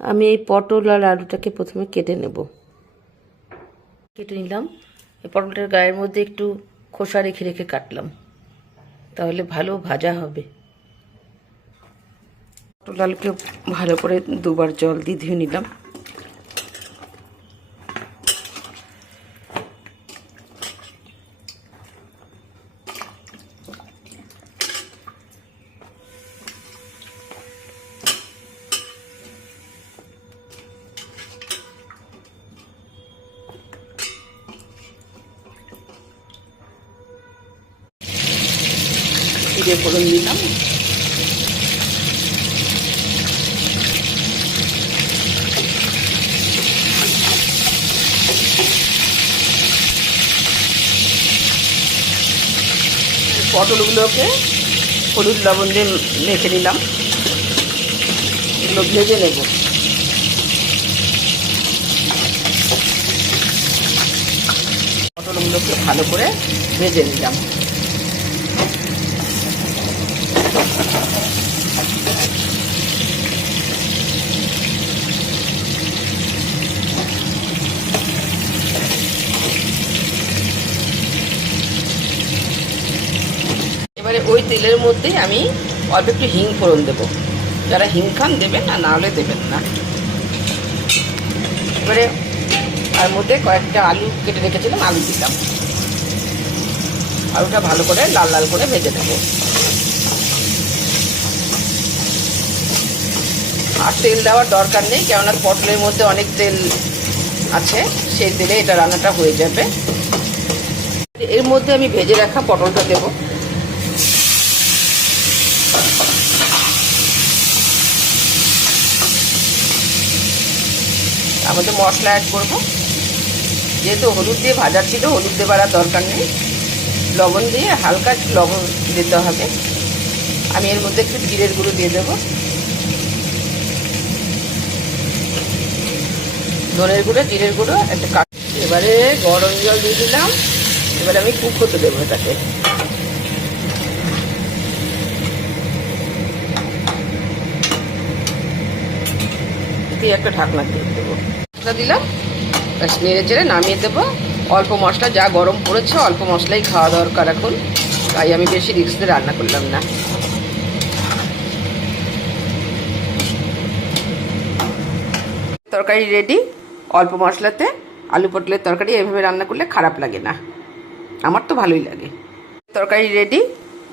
আমি এই পটল আর আলুটাকে প্রথমে কেটে নেব। কেটে নিলাম। এই পটলটার গায়ের মধ্যে একটু খোসা রেখে রেখে কাটলাম, তাহলে ভালো ভাজা হবে। পটল আলুকে ভালো করে দুবার জল দিয়ে ধুয়ে নিলাম। জিরে ফোড়ন দিলাম, পটলগুলোকে হলুদ লবণ দিয়ে মেখে নিলাম, এগুলো ভেজে নেব। পটলগুলোকে ভালো করে ভেজে নিলাম। এবারে ওই তেলের মধ্যেই আমি অল্প একটু হিং ফোড়ন দেবো। যারা হিং খান দেবেন, আর না হলে দেবেন না। এবারে তার মধ্যে কয়েকটা আলু কেটে রেখেছিলাম, আলু দিলাম। আলুটা ভালো করে লাল লাল করে ভেজে নেব। আর তেল দেওয়ার দরকার নেই, কেননা পটলের মধ্যে অনেক তেল আছে, সেই তেলে এটা রান্নাটা হয়ে যাবে। এর মধ্যে আমি ভেজে রাখা পটলটা দেব। আমাদের মশলা অ্যাড করব। যেহেতু হলুদ দিয়ে ভাজা ছিল, হলুদ দেবার আর দরকার নেই। লবণ দিয়ে হালকা একটু লবণ দিতে হবে। আমি এর মধ্যে একটু জিরের গুঁড়ো দিয়ে দেবো, ধনের গুঁড়ো, জিরের গুঁড়ো একটা কাট। এবারে গরম জল দিয়ে দিলাম। এবারে আমি কুক হতে দেবো এটাকে। দিয়ে একটা ঢাকনা দিয়ে দেবো। ঢাকনা দিলাম, নেড়ে চেড়ে নামিয়ে দেবো। অল্প মশলা, যা গরম পড়েছে অল্প মশলাই খাওয়া দরকার এখন, তাই আমি বেশি রিস্ক দিয়ে রান্না করলাম না। তরকারি রেডি। অল্প মশলাতে আলু পটলের তরকারি এভাবে রান্না করলে খারাপ লাগে না, আমার তো ভালোই লাগে। তরকারি রেডি।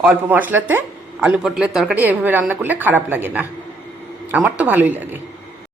অল্প মশলাতে আলু পটলের তরকারি এভাবে রান্না করলে খারাপ লাগে না, আমার তো ভালোই লাগে।